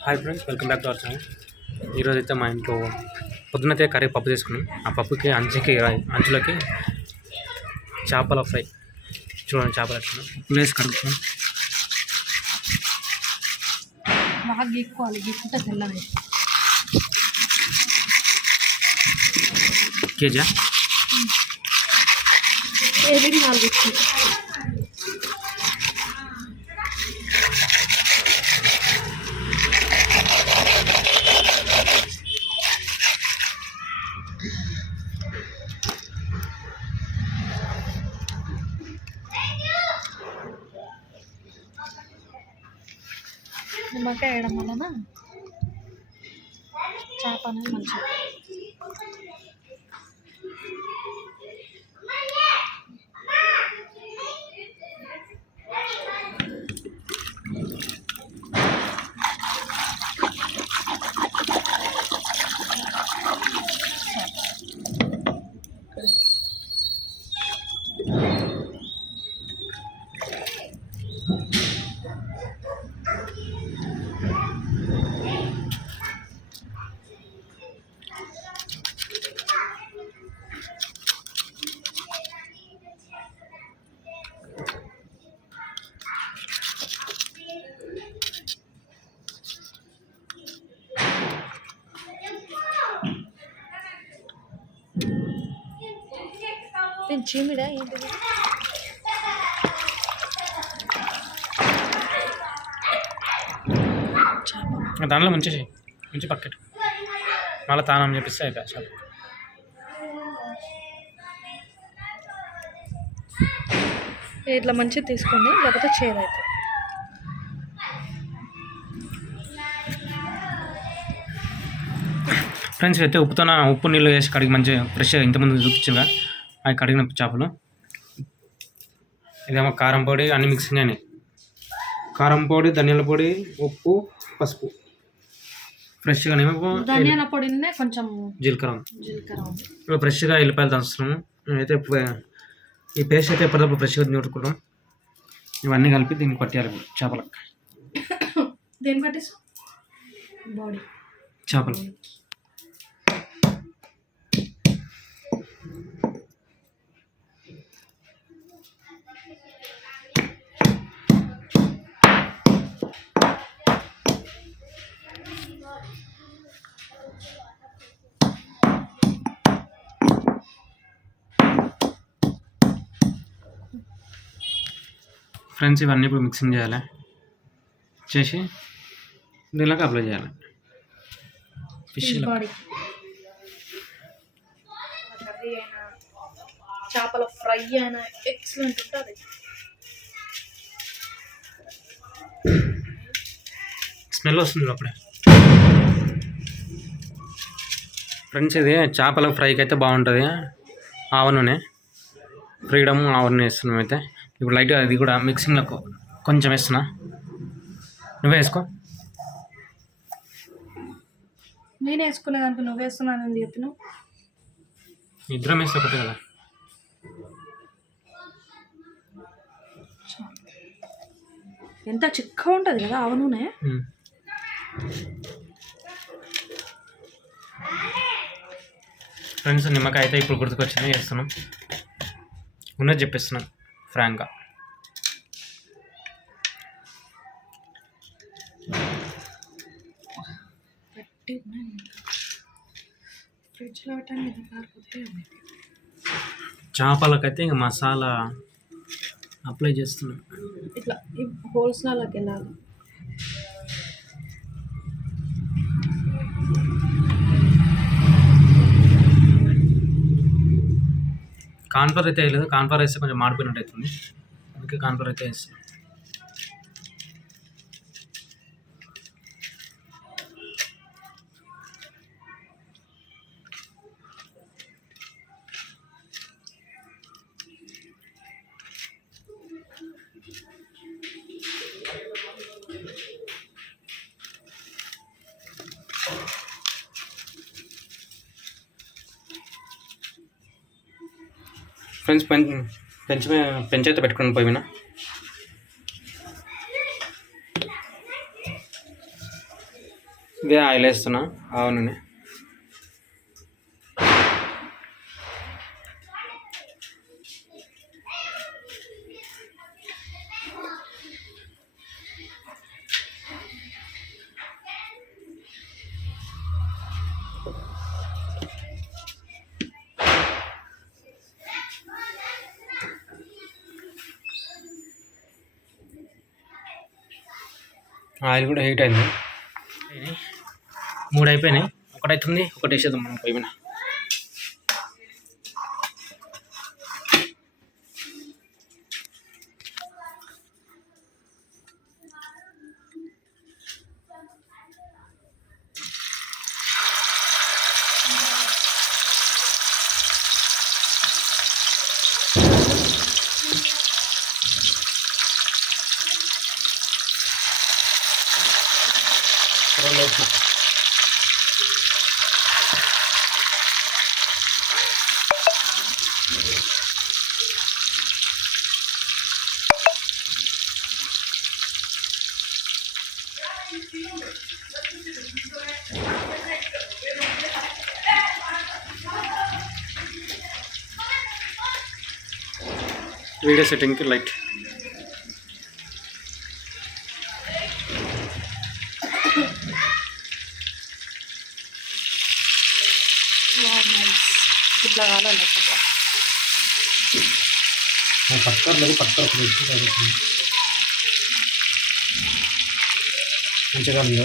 Hi friends welcome back to our channel. ఈరోజు అయితే మా ఇంట్లో పొద్దునైతే కర్రీ పప్పు తీసుకున్నాం ఆ పప్పుకి అంచుకి అంచులకి చేపల ఫ్రై. చూడండి చేపలు వేసుకున్నాం ఉప్పు వేసి కడుగుతున్నాం బాగా గీక్కోవాలి గీక్కుంటే తెల్లది కేజా? నాలుగు వేయడం వలన చేప అనేది మంచిది దీని చీమిడా ఏంటిది? దానిలో ముంచేసి ముంచి పక్కటి మళ్ళీ తానం చేపిస్తే అయిపోయా చాలు. ఇట్లా మంచిగా తీసుకోండి లేకపోతే అవుతుంది ఫ్రెండ్స్ అయితే ఉప్పుతో ఉప్పు నీళ్ళు వేసి కడిగి మంచిగా ఫ్రెష్గా ఇంతకుముందు చూపించిందా? అవి కడిగిన చేపలు. ఇదేమో కారం పొడి అన్ని మిక్సింగ్ అయినాయి. కారం పొడి ధనియాల పొడి ఉప్పు పసుపు. ఫ్రెష్గా ధనియాల పొడినే కొంచెం జీలకర్ర. జీలకర్ర ఫ్రెష్గా ఎల్లిపాయలు దంచుతున్నాము. నేనైతే ఇప్పుడు ఈ పేస్ట్ అయితే ఎప్పటికప్పుడు ఫ్రెష్గా నూరుకుంటాం ఇవన్నీ కలిపి దీన్ని ఇప్పుడు చేపలకు. దేని బట్టి బాడీ చేపలు. ఫ్రెండ్స్ ఇవన్నీ ఇప్పుడు మిక్సింగ్ చేయాలి? చేసి దీనిలోకి అప్లై చేయాలి? ఫిష్ చేపల ఫ్రై అయినా ఎక్సలెంట్ ఉంటుంది. స్మెల్ వస్తుంది అప్పుడే. ఫ్రెండ్స్ ఇది చేపల ఫ్రైకి అయితే బాగుంటుంది. ఆవ నూనె ఫ్రీడమ్ ఆవ నూనె వేస్తున్నాం అయితే. ఇప్పుడు లైట్గా అది కూడా మిక్సింగ్లో కొంచెం వేస్తున్నా. నువ్వే వేసుకో. నేను వేసుకునేదానికి నువ్వు వేస్తున్నానని చెప్పినావు? ఇద్దరం వేస్తే ఒకటే కదా. ఎంత చిక్కగా ఉంటుంది కదా ఉమ్. ఫ్రెండ్స్ నిమ్మకాయ అయితే ఇప్పుడు గుర్తుకొచ్చింది వేస్తున్నాం. ఉన్నది చెప్పేస్తున్నాం. ఫ్రాంక్గా. చేపలకైతే ఇంక మసాలా అప్లై చేస్తున్నాం. ఇట్లా ఈ హోల్స్లలోకి వెళ్ళాలి కాన్ఫర్ అయితే వేయలేదు కాన్ఫర్ వేస్తే కొంచెం మాడిపోయినట్టు అవుతుంది. అందుకే కాన్ఫర్ అయితే వేస్తాను ఫ్రెండ్స్ పెం పెంచి పెంచైతే పెట్టుకుని పోయినా ఇదే ఆయిల్ వేస్తున్నా అవునండి ఆయిల్ కూడా హీట్ అయింది. మూడు అయిపోయినాయి. ఒకటి అవుతుంది ఒకటి వేసేద్దాం మనం పొయ్యి మీద రెండు వేసిన. వీడియో సెట్టింగ్కి లైట్ ఇట్లా కావాలి పక్కన లేదు పక్కన ఒక వేసి తగ్గుతుంది. మంచిగా ఉంది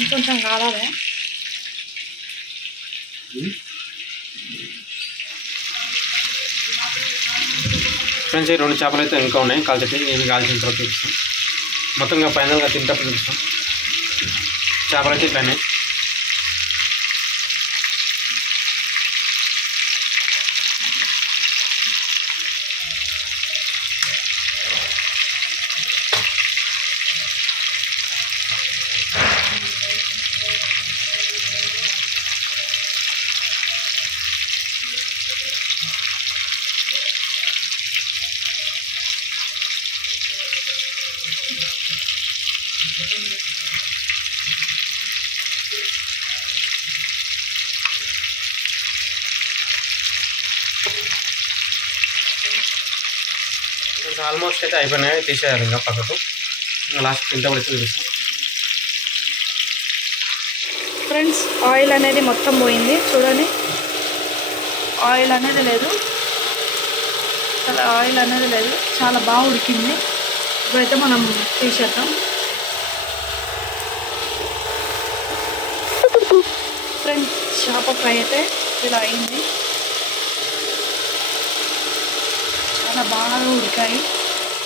ఇంకొంచెం కావాలి. ఫ్రెండ్స్ ఈ రెండు చేపలు అయితే ఇంకా ఉన్నాయి. కాల్చేటి ఇవి కాల్చిన తర్వాత చూపిస్తాం. మొత్తంగా ఫైనల్గా తింటప్పుడు చూపిస్తాం. చేపలు అయితే ఇట్లానే. ఆల్మోస్ట్ అయితే అయిపోయినాయి తీసేయాలి ఇంకా పక్కకు. లాస్ట్ తింటప్పుడు చూపిస్తాం. ఫ్రెండ్స్ ఆయిల్ అనేది మొత్తం పోయింది చూడండి. ఆయిల్ అనేది లేదు. అసలు ఆయిల్ అనేది లేదు. చాలా బాగా ఉడికింది. ఇప్పుడైతే మనం తీసేద్దాం. ఫ్రెండ్స్ చేప ఫ్రై అయితే ఇలా అయింది. చాలా బాగా ఉడికాయి.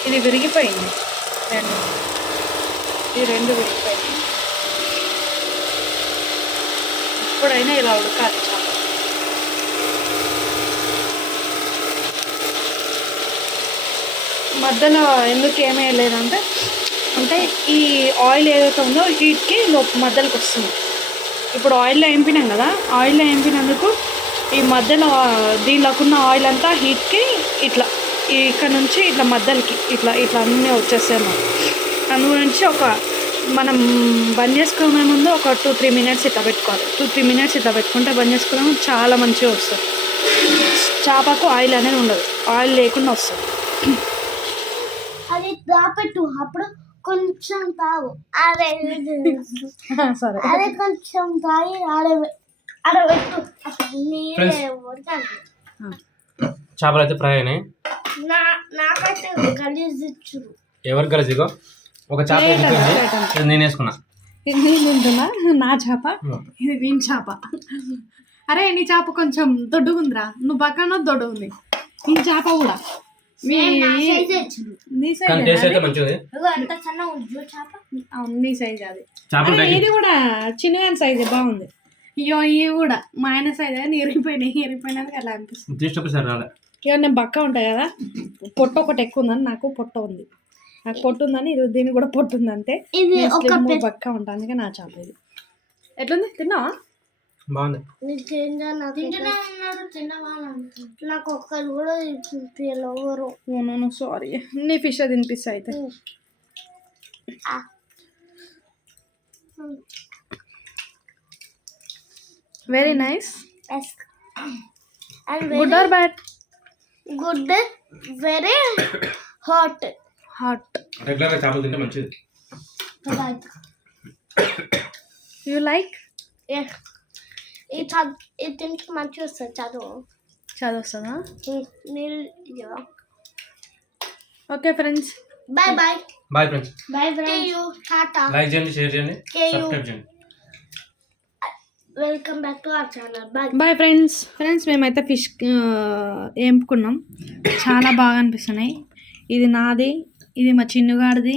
ఇది విరిగిపోయింది. రెండు. ఈ రెండు విరిగిపోయింది. ఎప్పుడైనా ఇలా ఉడకాలి చేప మధ్యలో ఎందుకు ఏమీ లేదంటే అంటే ఈ ఆయిల్ ఏదైతే ఉందో హీట్కి లోపు మధ్యలోకి వస్తుంది. ఇప్పుడు ఆయిల్లో ఎంపినాం కదా ఆయిల్లో ఎంపినందుకు ఈ మధ్యలో దీనిలోకున్న ఆయిల్ అంతా హీట్కి ఇట్లా ఇక్కడ నుంచి ఇట్లా మధ్యలోకి ఇట్లా ఇట్లా అన్నీ వచ్చేస్తాయి అన్నమాట. అందు గురించి ఒక మనం బంద్ చేసుకునే ముందు ఒక టూ త్రీ మినిట్స్ ఇట్లా పెట్టుకోవాలి. టూ త్రీ మినిట్స్ ఇట్లా పెట్టుకుంటే బంద్ చేసుకున్నాము చాలా మంచిగా వస్తుంది. చేపకు ఆయిల్ అనేది ఉండదు. ఆయిల్ లేకుండా వస్తుంది. అది దాపెట్టు అప్పుడు కొంచెం తాగు. అరే సరే. అదే కొంచెం తాగి Friends. ఉడకాలి చేపలు అయితే ఫ్రై అయినాయి. ఎవరికి కలిసి ఒక చేప నేను వేసుకున్నా. ఇది నేను తింటున్నా నా చేప. ఇది వీని చేప. అరే నీ చేప కొంచెం దొడ్డుగుందిరా నువ్వు పక్కన దొడ్డుగుంది నీ చేప కూడా. మీ నా సైజ్ ఉంది. ఉంది అది. ఇది కూడా చిన్న సైజ్ బాగుంది. అయ్యో ఇవి కూడా. మా ఆయన సైజ్ అని ఇరిగిపోయినాయి ఇరిగిపోయినందుకు అలా అనిపిస్తుంది. ఇక నేను బక్క ఉంటాయి? కదా పొట్ట ఒకటి ఎక్కువ ఉందని నాకు పొట్ట ఉంది. నాకు పొట్టు ఉందని ఇది దీనికి కూడా పొట్టు ఉంది అంతే బక్క ఉంటా అందుకే నా చేప ఇది. ఎట్లుంది? తిన్నావా? బాగుంది. నీకు ఒక్కరు కూడా అవును సారీ. నీ ఫిష్ తినిపిస్తా అయితే. Very nice good or bad good very hot. Hot. రెగ్యులర్గా చేపలు తింటే మంచిది. యూ లైక్ ఇది చదువు ఇది తింటే మంచిగా వస్తుంది చదువు. చదవస్తుందా? నీళ్ళు okay friends bye bye bye friends bye you tata like చేయండి షేర్ చేయండి. సబ్స్క్రైబ్ చేయండి. Welcome back to our channel bye bye friends friends మేమైతే ఫిష్ ఏంపుకున్నాం చాలా బాగా అనిపిస్తున్నాయి. ఇది నాది ఇది మా చిన్నుగాడిది.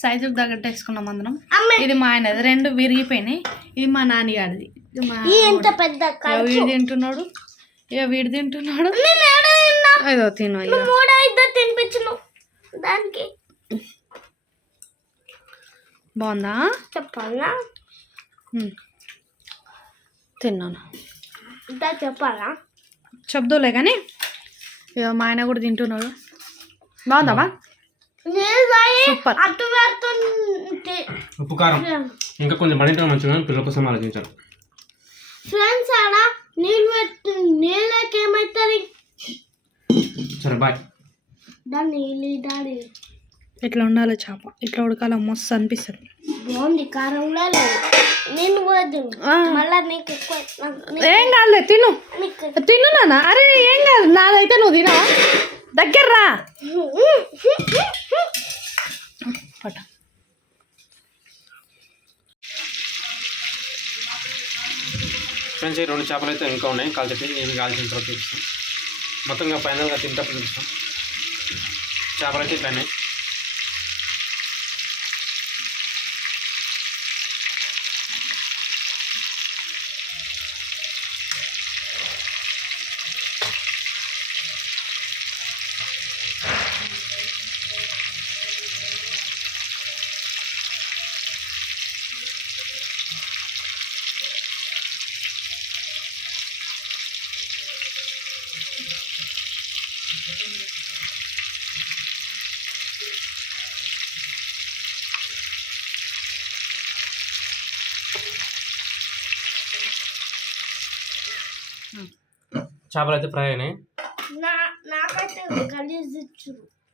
సైజుకి తగ్గట్టు వేసుకున్నాం అందరం. ఇది మా ఆయనది. రెండు విరిగిపోయినాయి. ఇది మా నాన్నగాడిది. ఎంత పెద్ద వీడు తింటున్నాడు. ఇక వీడు తింటున్నాడు. ఏదో? తిను తినిపించను. దానికి. బాగుందా? చెప్పాలా. తిన్నాను. ఇంకా చెప్పాలా? చెప్దోలే కానీ మా ఆయన కూడా తింటున్నాడు. బాగుందా సూపర్. ఉప్పు కారం. ఇంకా కొంచెం మడింటే మంచిగా పిల్లల కోసం ఆలోచించాలి ఫ్రెండ్స్ ఆడ నీళ్ళు పెట్టు నీళ్ళకి ఏమవుతుంది సరే బాయ్. దాన్ని నీళ్ళు డాడీ ఇట్లా ఉండాలి చేప. ఇట్లా ఉడకాల మస్తు అనిపిస్తుంది. బాగుంది నేను. మళ్ళా నీకు ఎక్కువ ఏం కాదులే తిను. తిను నాన్న. అరే ఏం కాదు. నాదైతే నువ్వు తినవా? దగ్గర రా. పట ఫ్రెండ్స్ ఈ రెండు చేపలు అయితే ఇంకా ఉన్నాయి. కాల్చేసి ఇవి కాల్చిన తర్వాత చూపిస్తాం. మొత్తంగా ఫైనల్గా తింటప్పుడు చూపిస్తాం. చేపలు అయితే ఇట్లా చేపలు అయితే ఫ్రై అయినాయి. నా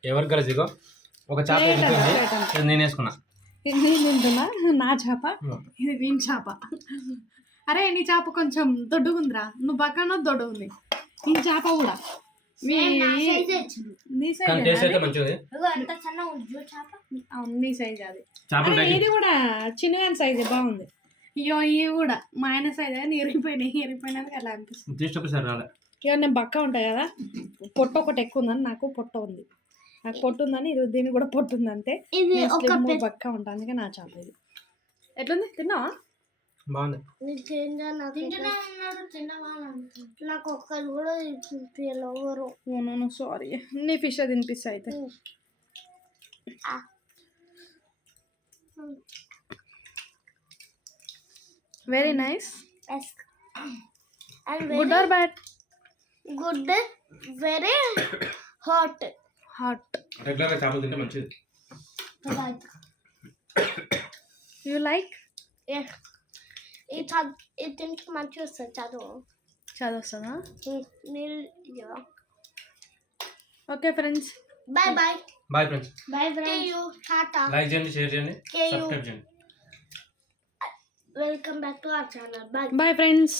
ఎవరు కలిసిగో ఒక చేప నేను వేసుకున్నా. నేను నా చేప. ఇది వీని చేప. అరే నీ చేప కొంచెం దొడ్డుగుందిరా నువ్వు పక్కన దొడ్డుగుంది చేప కూడా. నీ సైజ్ మంచిగా ఉంది ఉజ్జు చేప. అవును నీ సైజ్ అది. ఇది కూడా చిన్న సైజే బాగుంది. అయ్యో ఇవి కూడా మా ఆయన సైజ్ అని ఇరిగిపోయినాయి ఇరిగిపోయినందుకు అలా అనిపిస్తుంది. ఇక నేను బక్క ఉంటాయి కదా? పొట్ట ఒకటి ఎక్కువ ఉందని నాకు పొట్ట ఉంది. నాకు పొట్టు ఉందని ఇది దీనికి కూడా పొట్టు ఉంది అంతే బక్క ఉంటా అందుకే నా చేప ఇది. ఎట్లుంది? తిన్నావా? బాగుంది. నీకు ఒక్కరు కూడా అవును సారీ. నీ ఫిష్ తినిపిస్తా అయితే. Very nice good or bad good very hot. Hot. రెగ్యులర్గా చేపలు తింటే మంచిది. యూ లైక్ ఇది చదువు ఇది తింటే మంచిగా వస్తుంది చదువు. చదవస్తుందా? నీళ్ళు okay friends bye bye bye friends bye you tata like చేయండి షేర్ చేయండి సబ్స్క్రైబ్ చేయండి. Welcome back to our channel bye bye friends